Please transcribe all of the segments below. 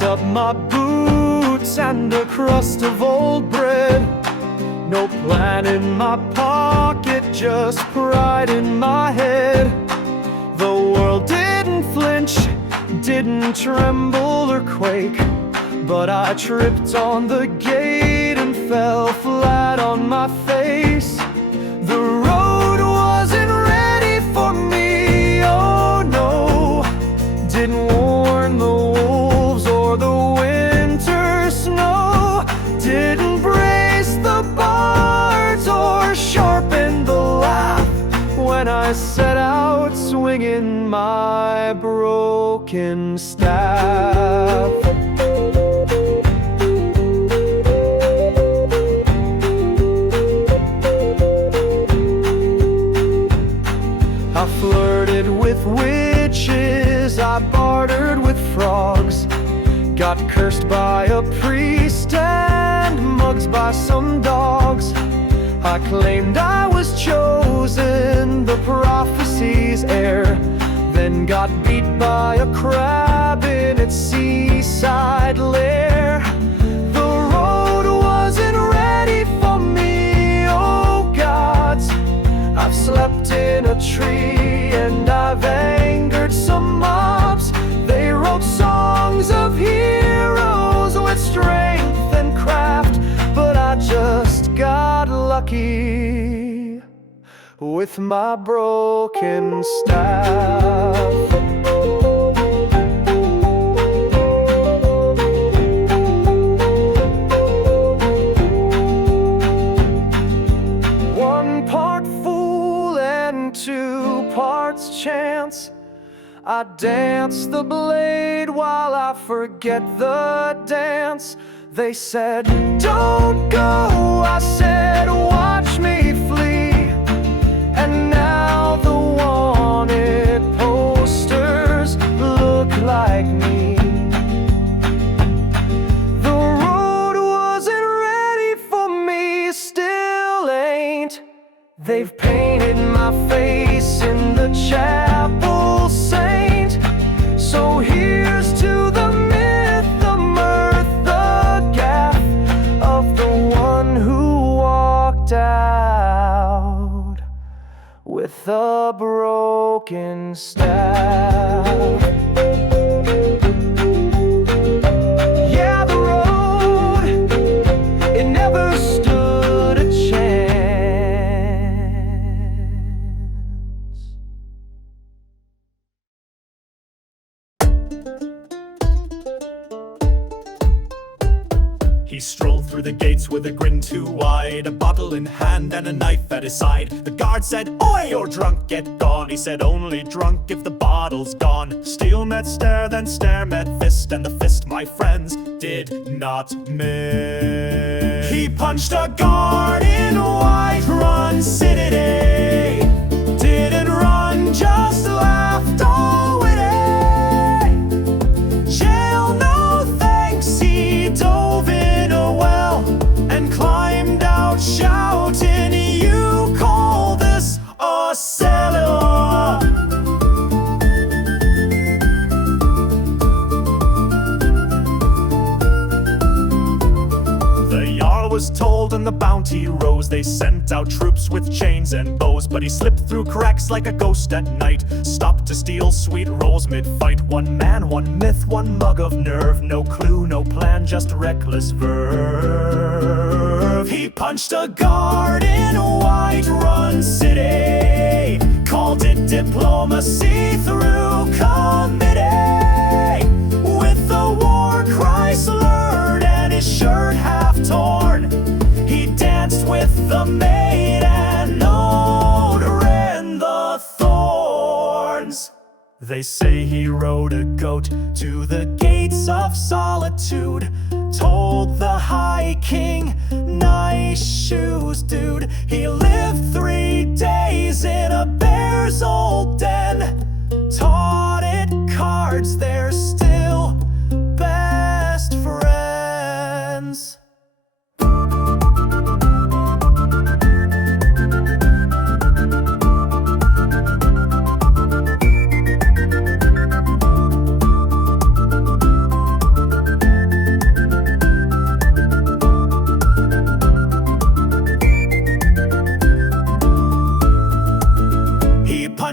kicked up my boots and a crust of old bread. No plan in my pocket, just pride in my head. The world didn't flinch, didn't tremble or quake, but I tripped on the gate and fell flat on my face. The road wasn't ready for me, oh no. Didn't warn the wolves or the winter snow. Didn't brace the bards or sharpen the laugh when I set out swinging my broken staff. I flirted with witches, I bartered with frogs, got cursed by a priest and mugged by some dogs. I claimed I was chosen, the prophecy's heir, then got beat by a crab in its seaside lair. The road wasn't ready for me, oh gods. I've slept in a tree and I've angered some mobs. They wrote songs of heroes with strength and craft, but I just got lucky with my broken staff. One part fool and 2 parts chance. I dance the blade while I forget the dance. They said, don't go, I said, watch me flee. And now the wanted posters look like me. The road wasn't ready for me, still ain't. They've painted my face in the chapel saint. So here's to the myth, the mirth, the gaff of the one who walked out with a broken staff. Yeah, the road, it never stood a chance. He strolled through the gates with a grin too wide, a bottle in hand and a knife at his side. The guard said, "Oi, you're drunk, get gone." He said, "Only drunk if the bottle's gone." Steel met stare, then stare met fist, and the fist, my friends, did not miss. He punched a guard in Whiterun City. Didn't run, just laughed all witty. Jail, no thanks, he dove in a well and climbed out shouting, "You call this a cellar?" The Jarl was told and the bounty rose. They sent out troops with chains and bows, but he slipped through cracks like a ghost at night, stopped to steal sweet rolls mid-fight. One man, one myth, one mug of nerve, no clue, no plan, just reckless verve. He punched a guard in Whiterun City, called it diplomacy through committee, with the war cry slurred and his shirt half torn. He danced with the maid and Odrin the thorns. They say he rode a goat to the gates of solitude, told the High King, "Nice shoes, dude." He lived 3 days in a bear's old den, taught it cards, they're still best friends.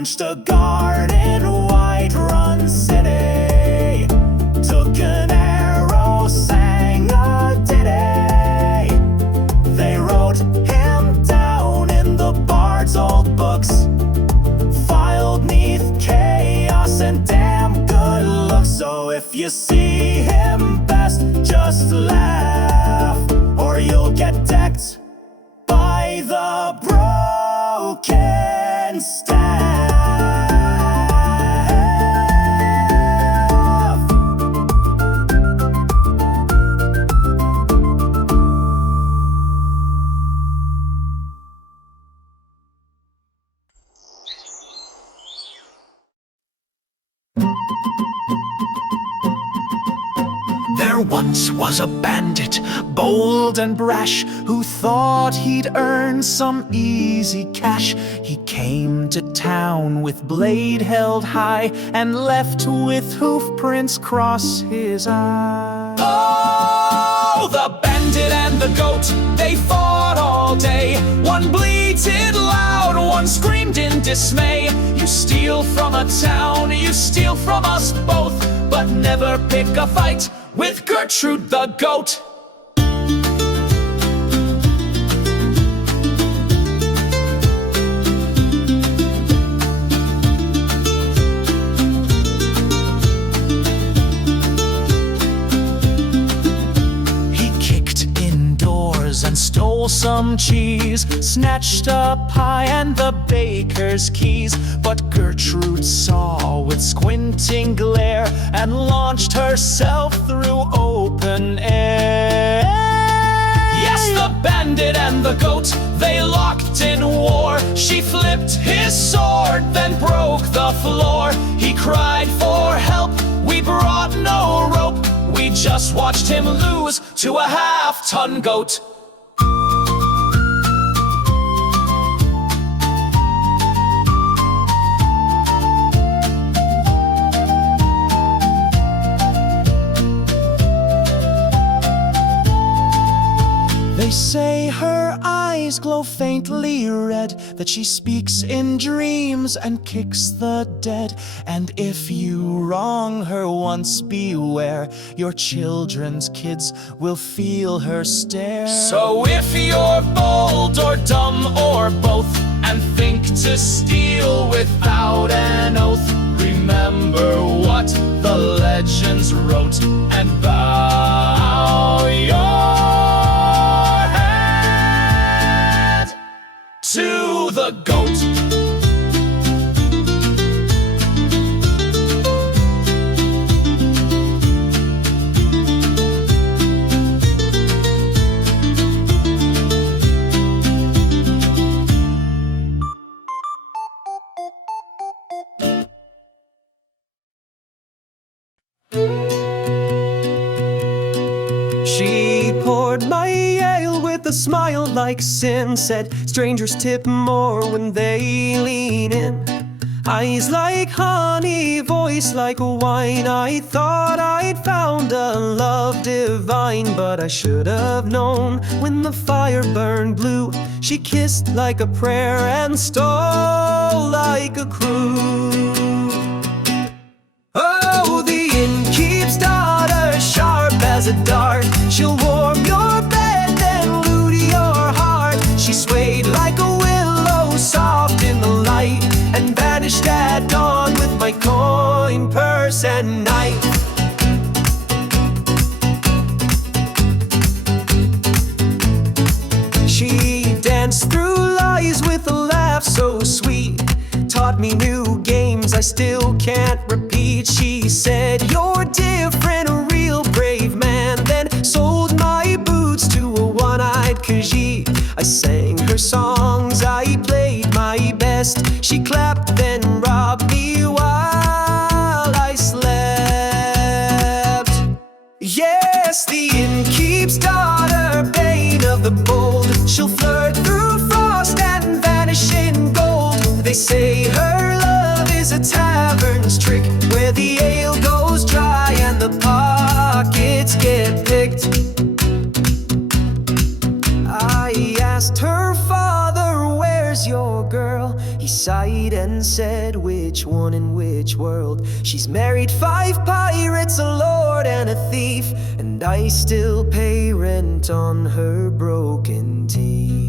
launched a guard in Whiterun City. Took an arrow, sang a ditty. They wrote him down in the Bards' old books, filed neath chaos and damn good looks. So if you see him, best just laugh, or you'll get decked by the Brokenstaff. There once was a bandit, bold and brash, who thought he'd earn some easy cash. He came to town with blade held high, and left with hoof prints cross his eye. Oh, the bandit and the goat, they fought all day. One bleated loud, one screamed in dismay. You steal from a town, you steal from us both, but never pick a fight with Gertrude the goat. He kicked indoors and stole some cheese, snatched a pie and the baker's keys. But Gertrude saw with squinting glare, and launched herself through open air. Yes, the bandit and the goat, they locked in war. She flipped his sword, then broke the floor. He cried for help, we brought no rope. We just watched him lose to a half-ton goat. They say her eyes glow faintly red, that she speaks in dreams and kicks the dead. And if you wrong her once, beware, your children's kids will feel her stare. So if you're bold or dumb or both, and think to steal without an oath, remember what the legends wrote, and bow your head to the goat. She poured my ale with a smile like sin, said strangers tip more when they lean in. Eyes like honey, voice like wine. I thought I'd found a love divine, but I should have known when the fire burned blue. She kissed like a prayer and stole like a crew. Oh, the Innkeep's daughter, sharp as a dart. She'll warm your bed, then loot your heart. She swayed like a willow, soft in the light, and vanished at dawn with my coin, purse, and knife. She danced through lies with a laugh so sweet, taught me new games I still can't repeat. She said, you're different, a real brave man, then sold my boots to a one-eyed Khajiit. I sang her songs, I played my best. She clapped, then robbed me while I slept. Yes, the Innkeep's daughter, bane of the bold. She'll flirt through frost and vanish in gold. They say her love is a tavern's trick, where the ale goes dry and the pockets get picked. I asked her father, where's your girl? He sighed lied and said which one in which world. She's married 5 pirates, a lord and a thief, and I still pay rent on her broken teeth.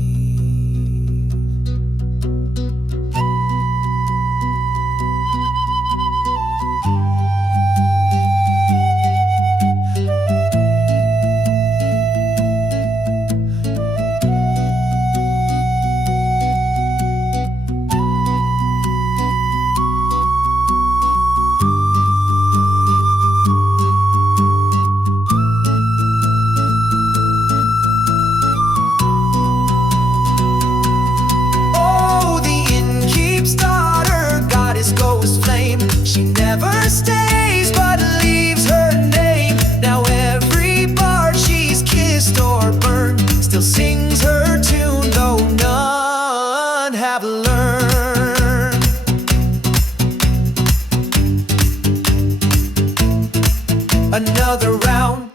She never stays but leaves her name. Now every bard she's kissed or burned still sings her tune, though none have learned. Another round.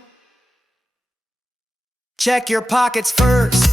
Check your pockets first.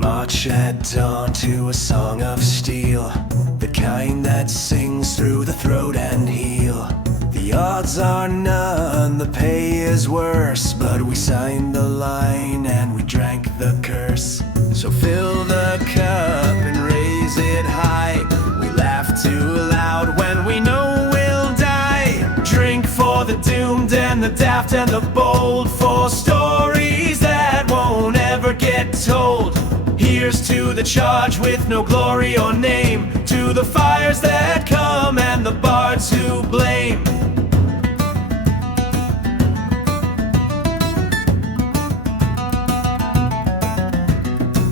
March at dawn to a song of steel, the kind that sings through the throat and heel. The odds are none, the pay is worse, but we signed the line and we drank the curse. So fill the cup and raise it high. We laugh too loud when we know we'll die. Drink for the doomed and the daft and the bold, for stories that won't ever get told. Here's to the charge with no glory or name, to the fires that come and the bards who blame.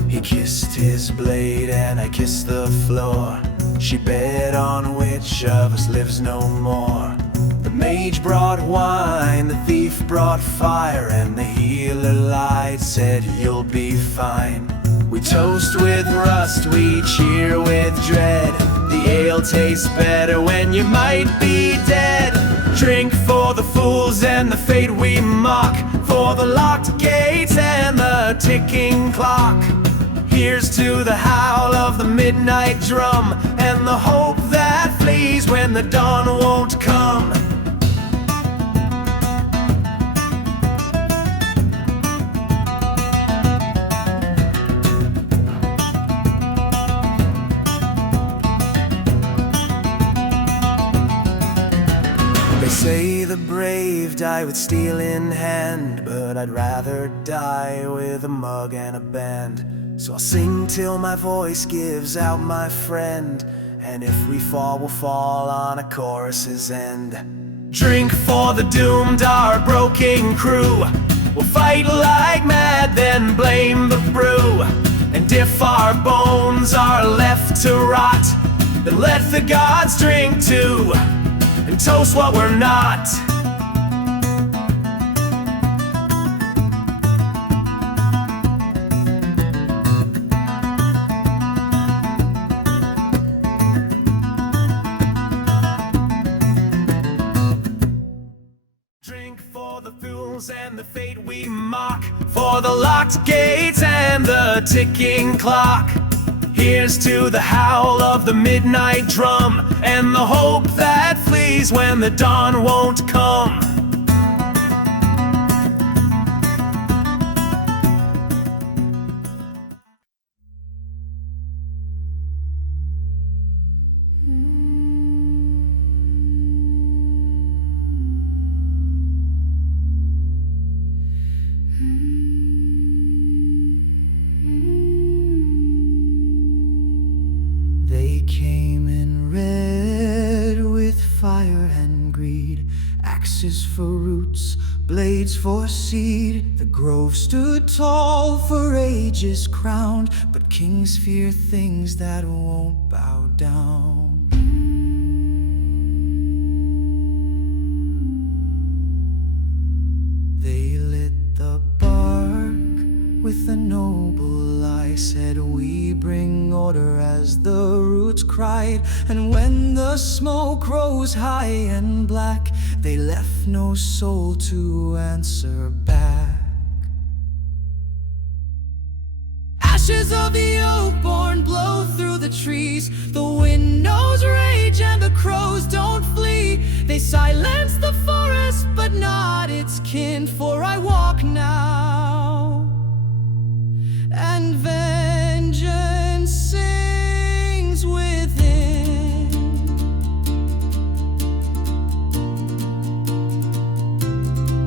He kissed his blade and I kissed the floor. She bet on which of us lives no more. The mage brought wine, the thief brought fire, and the healer lied, said you'll be fine. We toast with rust, we cheer with dread. The ale tastes better when you might be dead. Drink for the fools and the fate we mock, for the locked gates and the ticking clock. Here's to the howl of the midnight drum, and the hope that flees when the dawn won't come. They say the brave die with steel in hand, but I'd rather die with a mug and a band. So I'll sing till my voice gives out, my friend, and if we fall, we'll fall on a chorus's end. Drink for the doomed, our broken crew. We'll fight like mad, then blame the brew. And if our bones are left to rot, then let the gods drink too, and toast what we're not. Drink for the fools and the fate we mock, for the locked gates and the ticking clock. Here's to the howl of the midnight drum, and the hope that flees when the dawn won't come. They came in red with fire and greed, axes for roots, blades for seed. The grove stood tall, for ages crowned, but kings fear things that won't bow down. With a noble eye said, we bring order, as the roots cried. And when the smoke rose high and black, they left no soul to answer back. Ashes of the Oakborn blow through the trees. The wind knows rage and the crows don't flee. They silence the forest but not its kin. For I walk now, and vengeance sings within.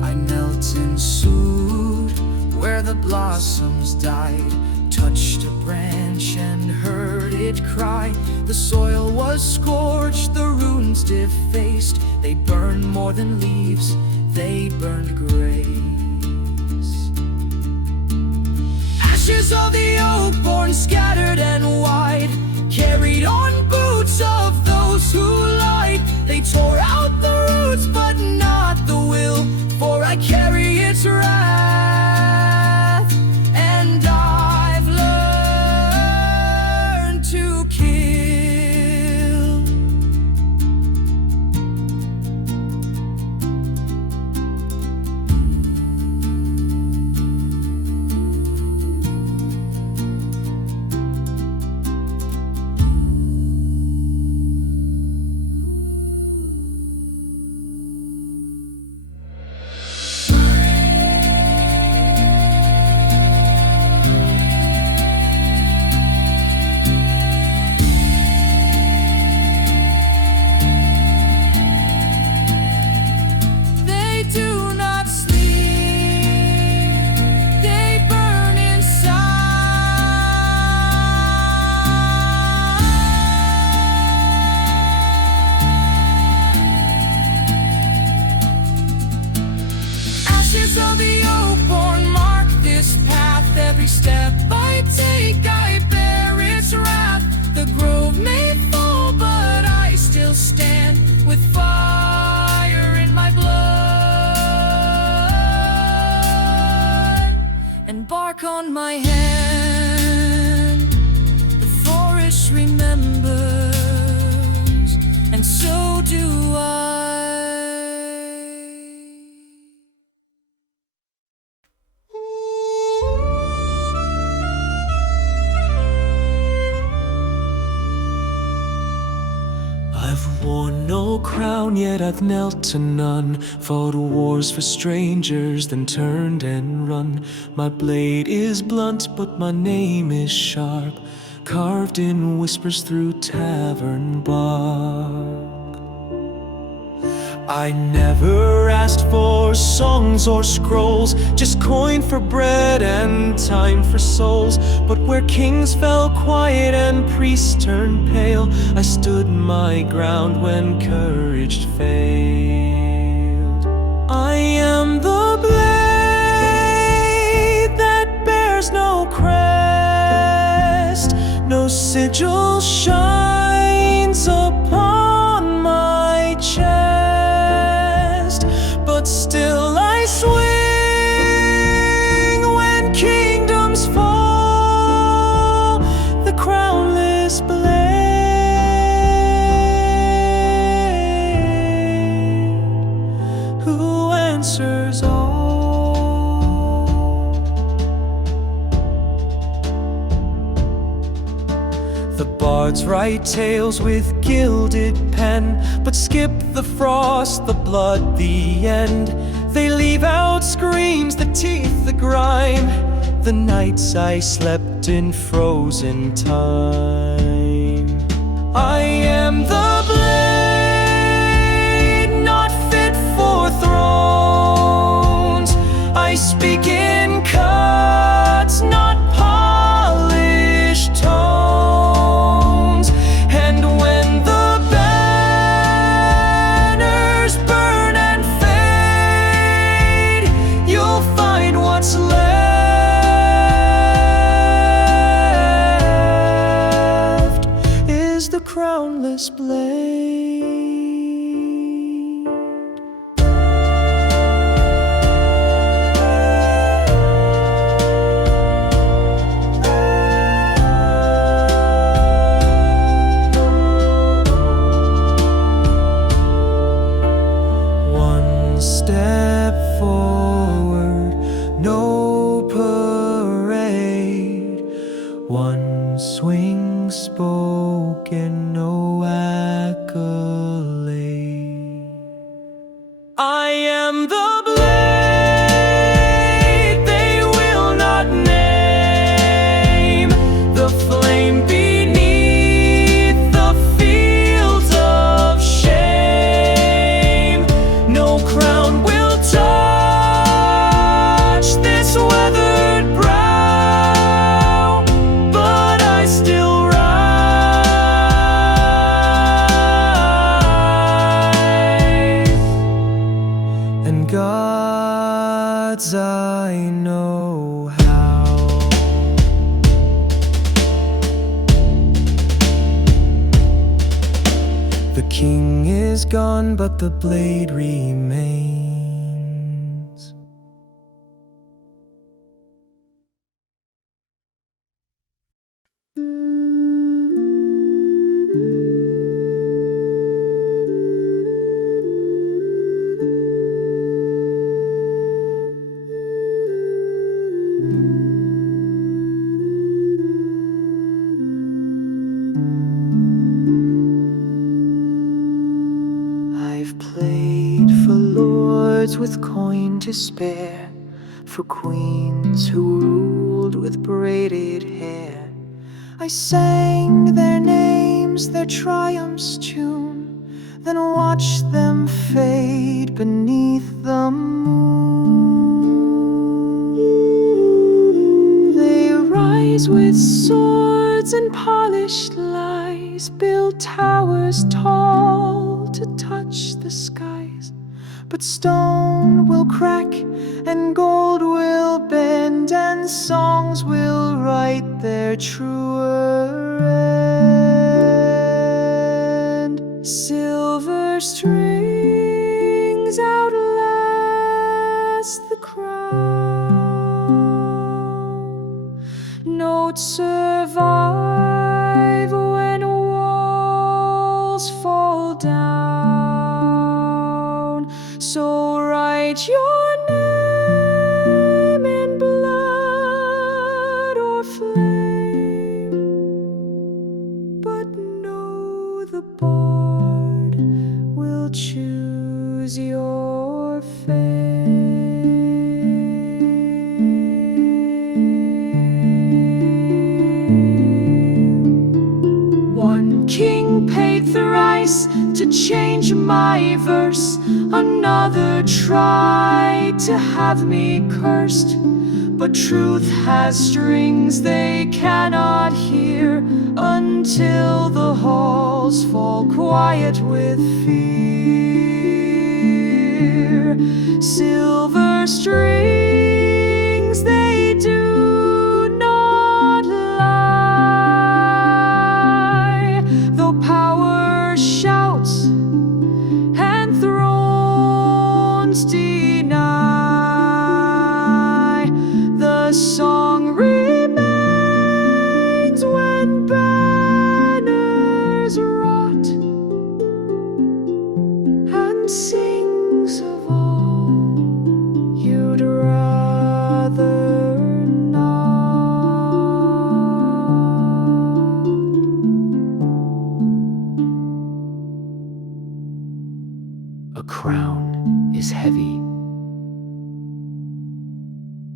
I knelt in soot where the blossoms died, touched a branch and heard it cry. The soil was scorched, the runes defaced. They burned more than leaves, they burned grace. Ashes of the Oakborn scattered and wide, carried on boots of those who lied. They tore out the roots but not the will, for I carry its wrath, and I've learned to kill. Of the Oakborn mark this path. Every step I take, I bear its wrath. The grove may fall, but I still stand, with fire in my blood and bark on my hand. The forest remembers, and so do I. I've worn no crown, yet I've knelt to none. Fought wars for strangers, then turned and run. My blade is blunt, but my name is sharp, carved in whispers through tavern bark. I never asked for songs or scrolls, just coin for bread and time for souls. But where kings fell quiet and priests turned pale, I stood my ground when courage failed. I am the blade that bears no crest, no sigil shines upon my chest. But still I swing when kingdoms fall, the crownless blade, who answers all. The bards write tales with gilded pen, but skip the frost, the blood, the end. They leave out screams, the teeth, the grime, the nights I slept in frozen time. I am the blade, not fit for thrones. I speak in cuts, not polished tones. And when the banners burn and fade, you'll find what's left is the crownless blade. king is gone, but the blade remains. I've played for lords with coin to spare, for queens who ruled with braided hair. I sang their names, their triumphs tune, then watched them fade beneath the moon. They rise with swords and polished lies, build towers tall to touch the skies. But stone will crack and gold will bend, and songs will write their truer end. Silver strings outlast the crown. Notes survive when walls fall down. So write your name in blood or flame, but know the bard will choose your fame. One king paid thrice to change my verse, another tried to have me cursed. But truth has strings they cannot hear until the halls fall quiet with fear. Silver strings, they do not lie, though power shouts and thrones deny. The song remains when banners rot, and sings of all you'd rather not. A crown is heavy,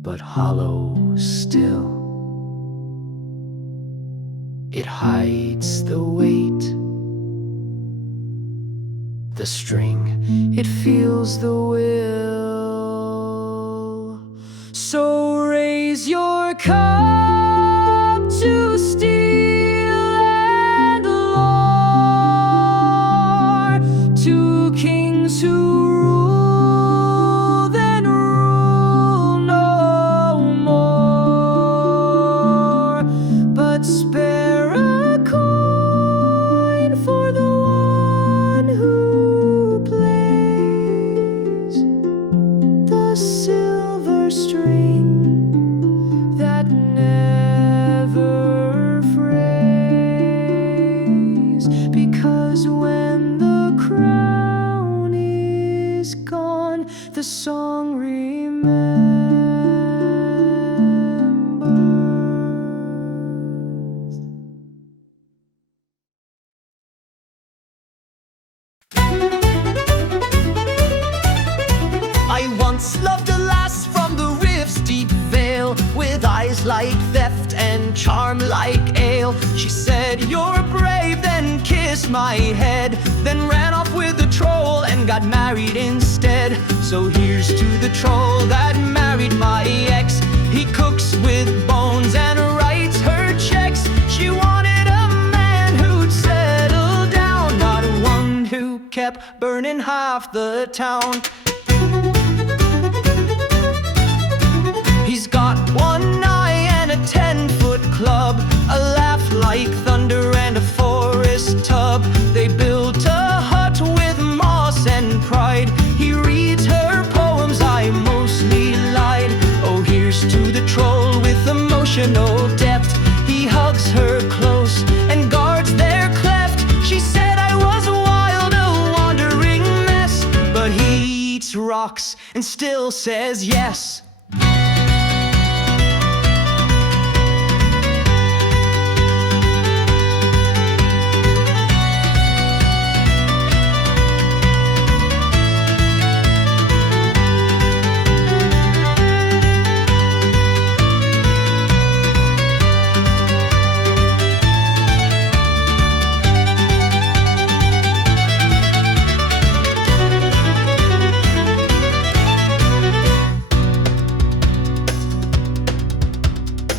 but hollow still. It hides the weight, the string, it feels the will. So raise your cup to steel and lore, to kings who rule, then rule no more. But spare a coin for the one who plays the silver string that never frays. Because when the crown is gone, the song remembers. I once loved a lass from the rift's deep vale, with eyes like theft and charm like ale. She said, "You're brave," then kissed my head, then ran off with the troll and got married instead. So here's to the troll that married my ex. He cooks with bones and writes her checks. She wanted a man who'd settle down, not one who kept burning half the town. He's got one eye and a 10-foot club, a laugh like thunder and a forest tub. They built a emotional depth. He hugs her close and guards their cleft. She said I was wild, a wandering mess, but he eats rocks and still says yes.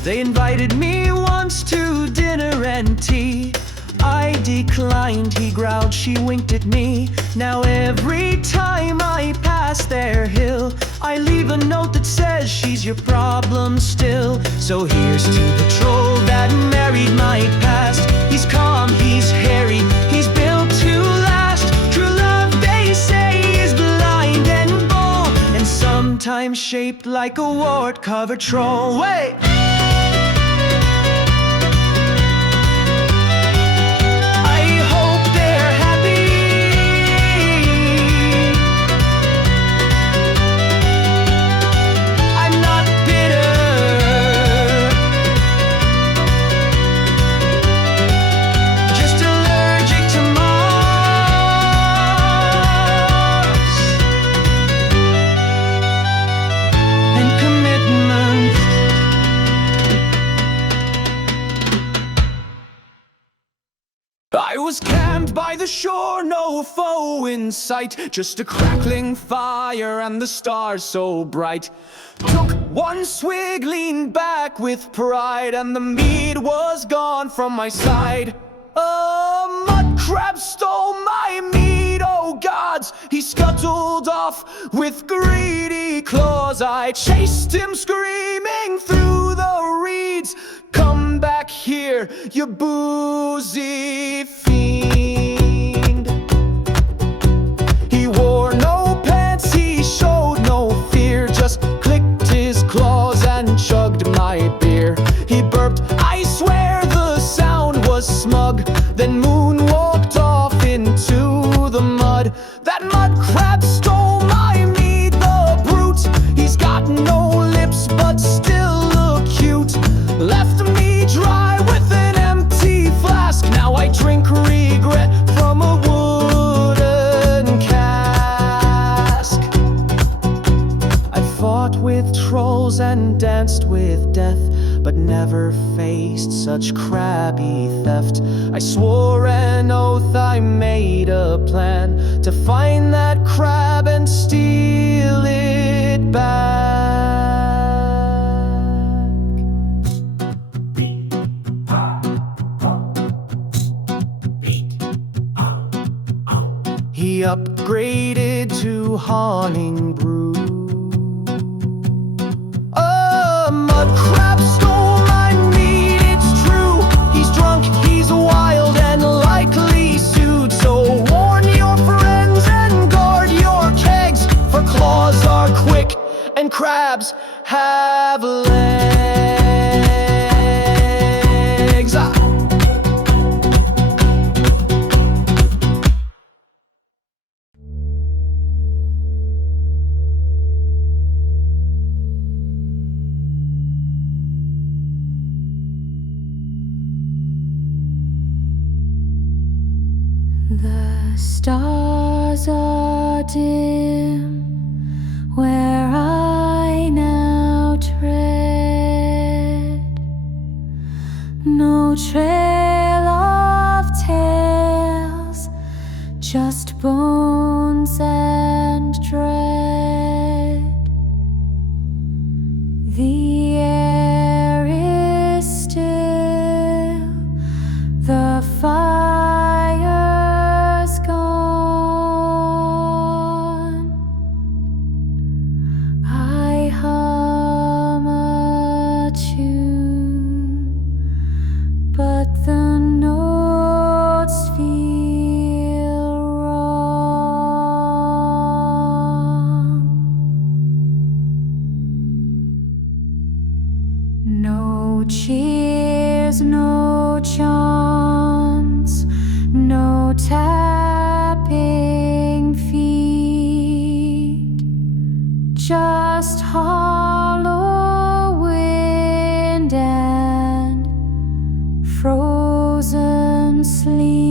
They invited me once to dinner and tea. I declined, he growled, she winked at me. Now every time I pass their hill, I leave a note that says she's your problem still. So here's to the troll that married my past. He's calm, he's hairy, he's built to last. True love, they say, is blind and bold, and sometimes shaped like a wart-covered troll. Wait! I was camped by the shore, no foe in sight, just a crackling fire and the stars so bright. Took one swig, leaned back with pride, and the mead was gone from my side. A mudcrab stole my mead, oh gods! He scuttled off with greedy claws. I chased him screaming through the reeds. Come back here, you boozy fiend. He wore no pants, he showed no fear, just clicked his claws and chugged my beer. He burped, I swear the sound was smug, then moonwalked off into the mud. That mudcrab stole my mead, the brute. He's got no lips but still look cute. Left me dry with an empty flask. Now I drink regret from a wooden cask. I fought with trolls and danced with death, but never faced such crabby theft. I swore an oath, I made a plan to find that crab and steal it back. He upgraded to haunting brew. A mudcrab stole my mead, it's true. He's drunk, he's wild and likely sued. So warn your friends and guard your kegs, for claws are quick and crabs have legs. The stars are dim where I now tread. No trail of tales, just bones and dread. The air is still, the fire's gone. I hum a tune, but the notes feel wrong. No cheers, no chants, no tapping feet, just hollow wind and frozen sleet.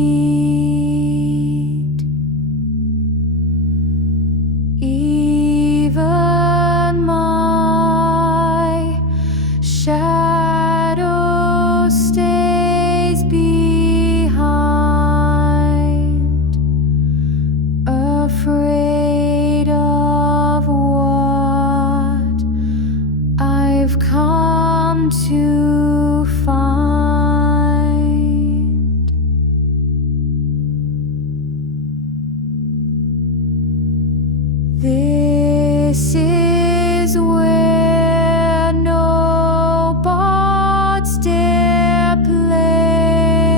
Even my shadow stays behind, afraid of what I've come to find. This is where no bards dare play,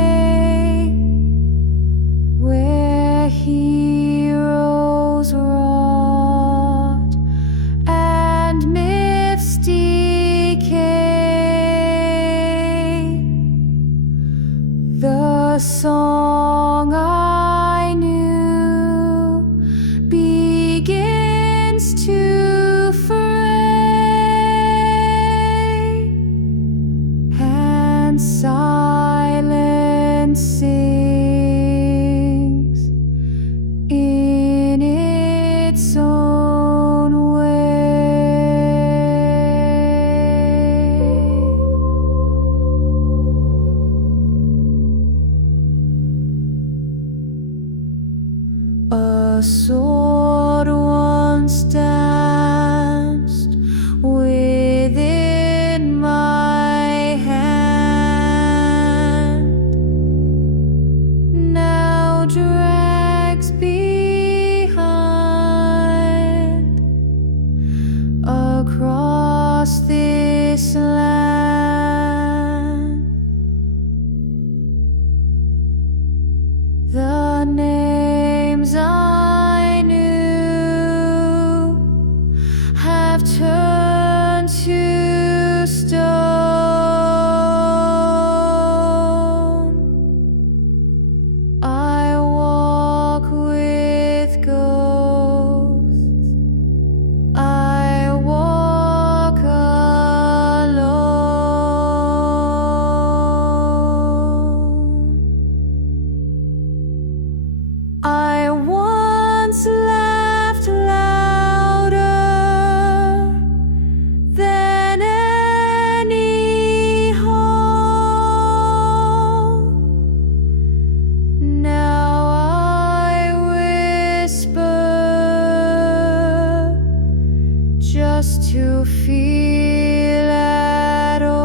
where heroes rot and myths decay. The song I knew begins to fray, and silence sings in its own way. A sword once danced within my hand, now drags behind across this land. The names I knew have turned to stone. I walk with ghosts, I walk alone. I once laughed louder than any hall. Now I whisper just to feel at all.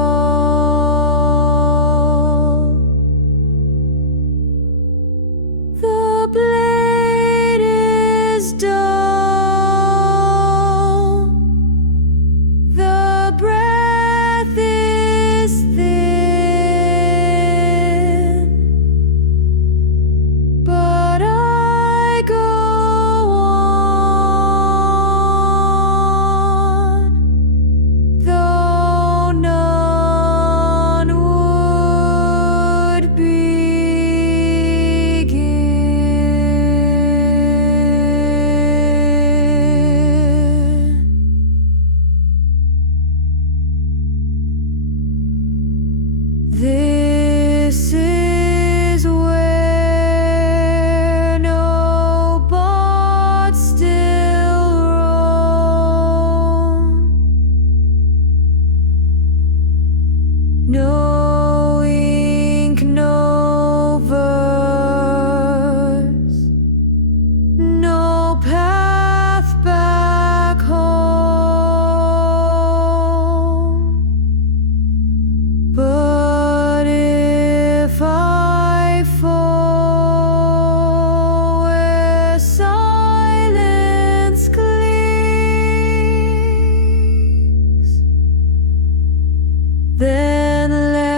The blade is dull, the breath is thin, but I go on, though none would begin. This is where no bards still roam, no ink, no verse, no path back home. But if I fall where silence clings, then let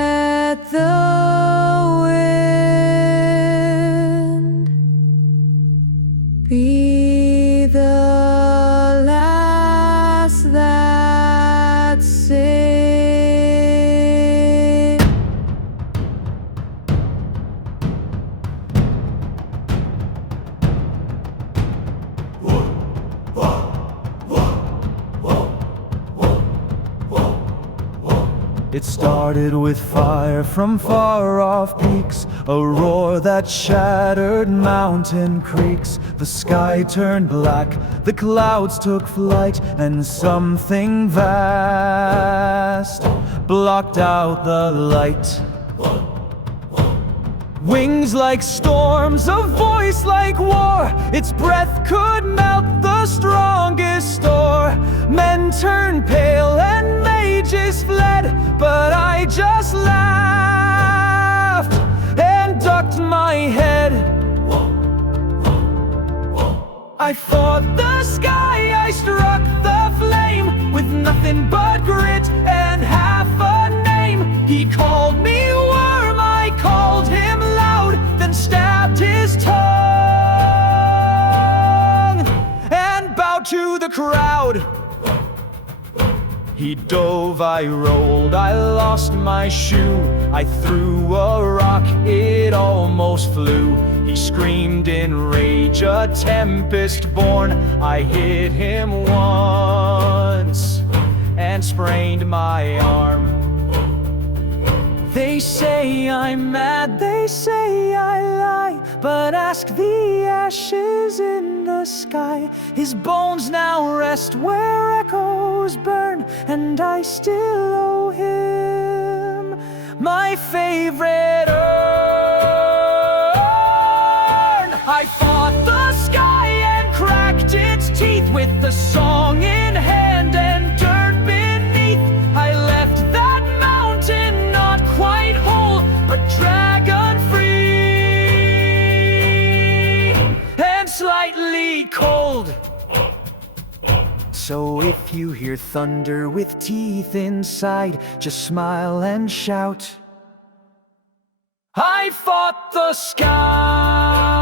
It started with fire from far-off peaks, a roar that shattered mountain creeks. The sky turned black, the clouds took flight, and something vast blocked out the light. Wings like storms, a voice like war. Its breath could melt the strongest store. Men turned pale and mages fled, but I just laughed and ducked my head. I fought the sky, I struck the flame, with nothing but grit and half a name. He called me worm, I called him loud, then stabbed his tongue and bowed to the crowd. He dove, I rolled, I lost my shoe. I threw a rock, it almost flew. He screamed in rage, a tempest born. I hit him once and sprained my arm. They say I'm mad, they say I lie, but ask the ashes in the sky. His bones now rest where echoes burn, and I still owe him my favorite urn. I fought the sky and cracked its teeth, with the song in hand and dirt beneath. I left that mountain not quite whole, but dragon free and slightly cold. So if you hear thunder with teeth inside, just smile and shout, I fought the sky.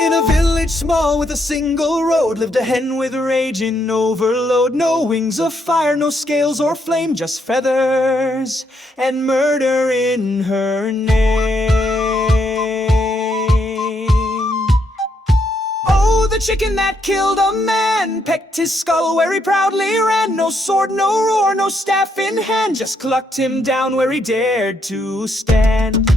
In a village small with a single road lived a hen with rage in overload. No wings of fire, no scales or flame, just feathers and murder in her name. Oh, the chicken that killed a man pecked his skull where he proudly ran. No sword, no roar, no staff in hand, just clucked him down where he dared to stand.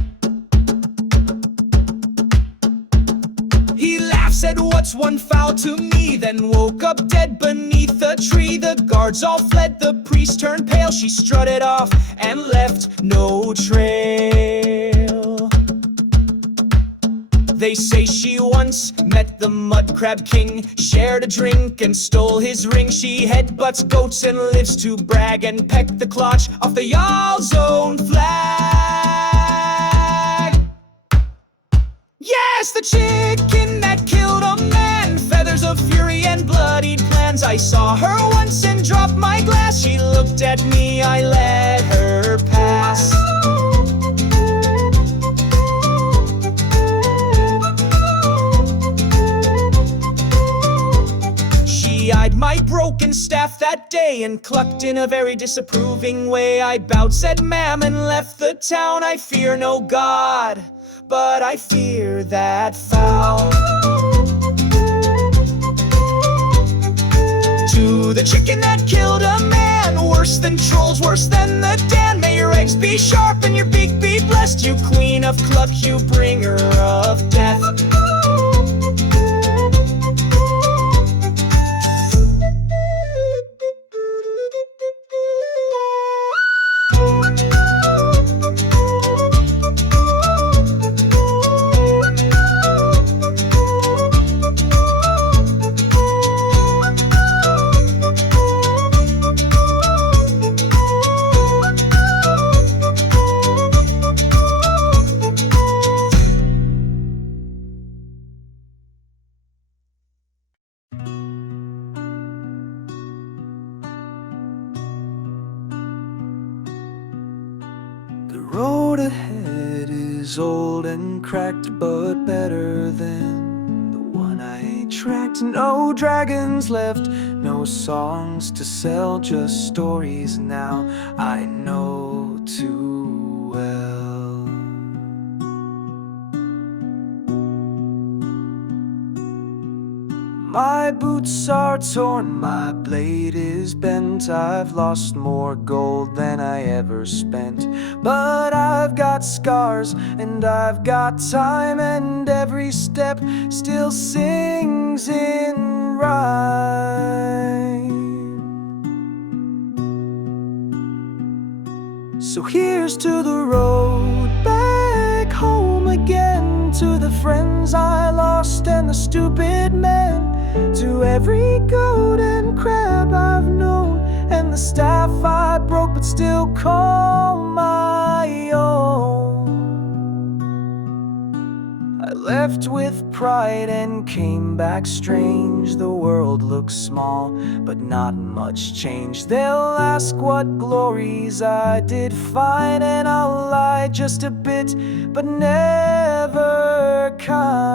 He laughed, said, what's one fowl to me? Then woke up dead beneath a tree. The guards all fled, the priest turned pale. She strutted off and left no trail. They say she once met the Mudcrab king, shared a drink and stole his ring. She headbutts goats and lives to brag, and pecked the clutch off the Jarl's own flag. Yes, the chicken that killed a man, feathers of fury and bloodied plans. I saw her once and dropped my glass. She looked at me, I let her pass. She eyed my broken staff that day and clucked in a very disapproving way. I bowed, said ma'am, and left the town. I fear no god, but I fear that fowl. To the chicken that killed a man, worse than trolls, worse than the Dan. May your eggs be sharp and your beak be blessed, you queen of cluck, you bringer of death. The road ahead is old and cracked, but better than the one I tracked. No dragons left, no songs to sell, just stories now I know too well. My boots are torn, my blade is bent. I've lost more gold than I ever spent. But I've got scars and I've got time, and every step still sings in rhyme. So here's to the road back home again, to the friends I lost and the stupid men, to every goat and crab I've known, and the staff I broke but still call my own. I left with pride and came back strange. The world looks small, but not much change. They'll ask what glories I did find, and I'll lie just a bit, but never kind.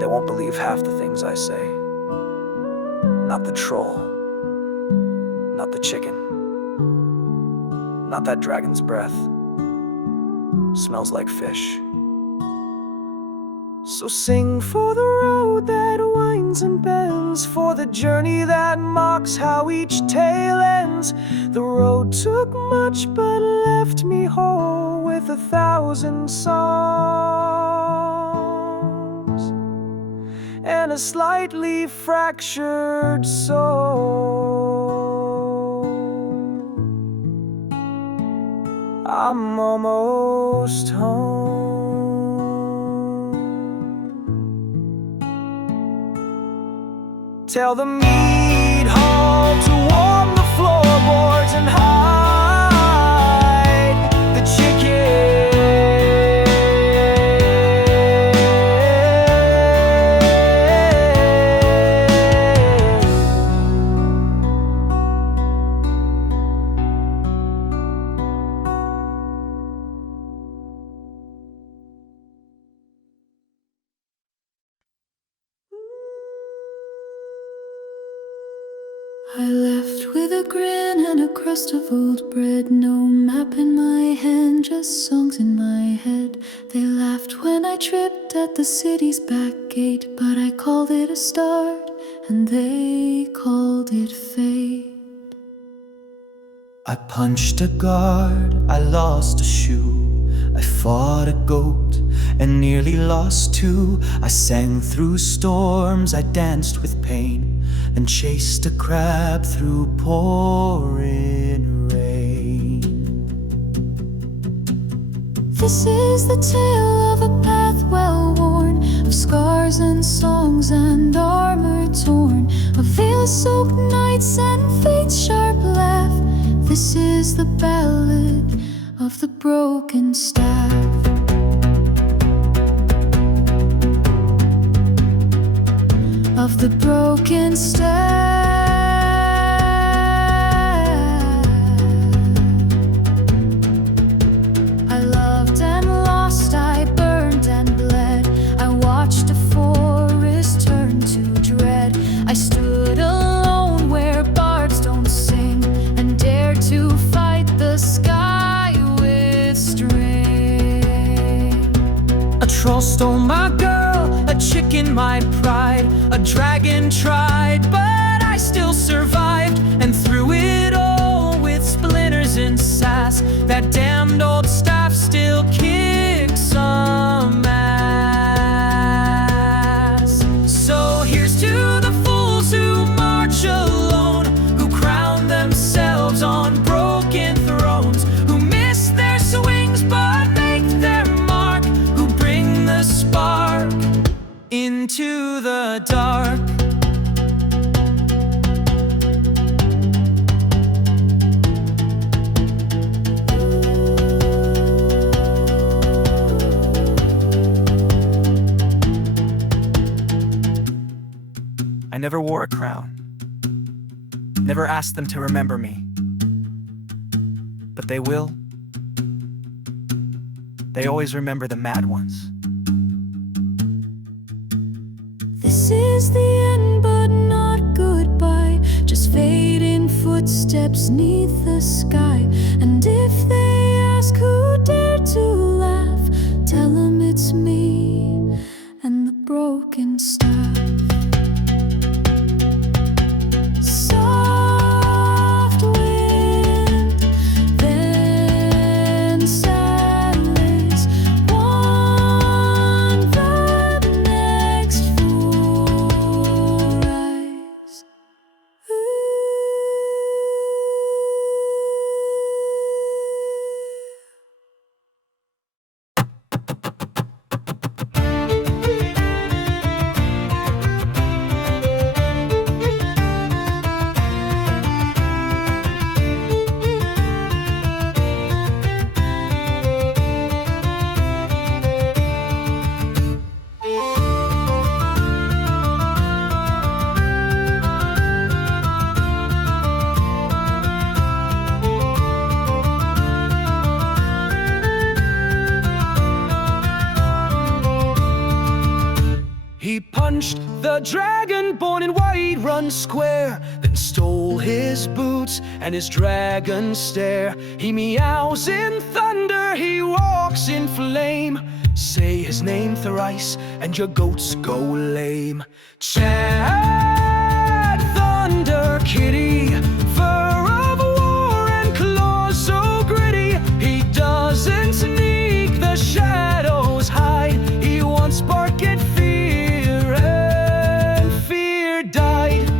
They won't believe half the things I say. Not the troll, not the chicken, not that dragon's breath. Smells like fish. So sing for the road that winds and bends, for the journey that mocks how each tale ends. The road took much but left me whole, with 1,000 songs and a slightly fractured soul. I'm almost home. Tell the Mead hall to warm the floorboards and hide the chicken. I left with a grin and a crust of old bread, no map in my hand, just songs in my head. They laughed when I tripped at the city's back gate, but I called it a start and they called it fate. I punched a guard, I lost a shoe, I fought a goat and nearly lost two. I sang through storms, I danced with pain, and chased a crab through pouring rain. This is the tale of a path well worn, of scars and songs and armor torn, of veil-soaked nights and fate's sharp laugh. This is the ballad of the Brokenstaff. Of the Brokenstaff. I loved and lost, I burned and bled. I watched a forest turn to dread. I stood alone where bards don't sing, and dared to fight the sky with string. A troll stole my girl, a chicken my pride, a dragon tried, but I still survived. And through it all, with splinters and sass, that damned old staff still kicks some ass. So here's to the fools who march alone, who crown themselves on broken thrones, who miss their swings but make their mark, who bring the spark into the dark. I never wore a crown. Never asked them to remember me. But they will. They always remember the mad ones. This is the end, but not goodbye. Just fading footsteps neath the sky. And if they ask who dared to laugh, tell them it's me and the broken staff. Soft wind, then sad lace, one the next for eyes. He punched the dragonborn in Whiterun Square, then stole his boots and his dragon stare. He meows in thunder, he walks in flame. Say his name thrice and your goats go lame. Chad Thunderkitty, fur of war and claws so gritty. He doesn't sneak, the shadows hide. He once barked at fear and fear died.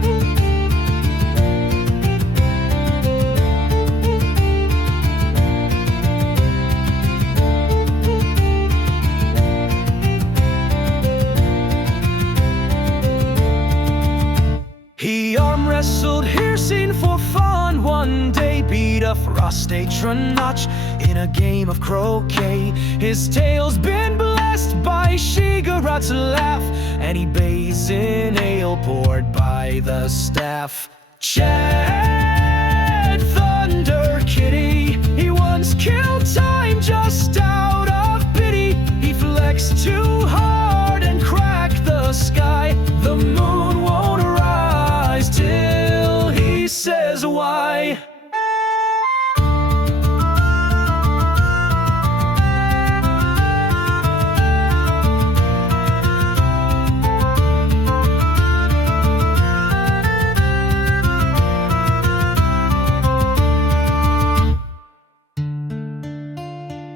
He arm wrestled Hircine for fun one day, beat a frostratron notch in a game of croquet. His tail's been blessed by Shigarat's laugh, and he bathes in ale poured by the staff. Chad Thunderkitty, he once killed time just out of pity. He flexed too hard and cracked the sky. The moon won't rise till he says why.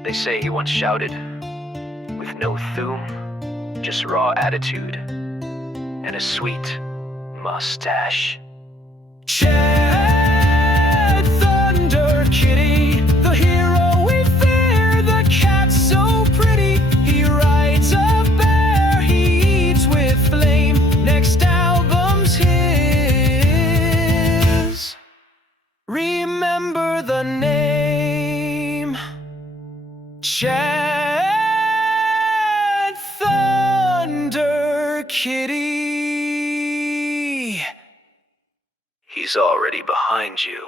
They say he once shouted, with no thum, just raw attitude and a sweet mustache. Chad Thunderkitty, the hero we fear, the cat so pretty. He rides a bear, he eats with flame. Next album's his. Remember the name. Chad Thunderkitty. He's already behind you.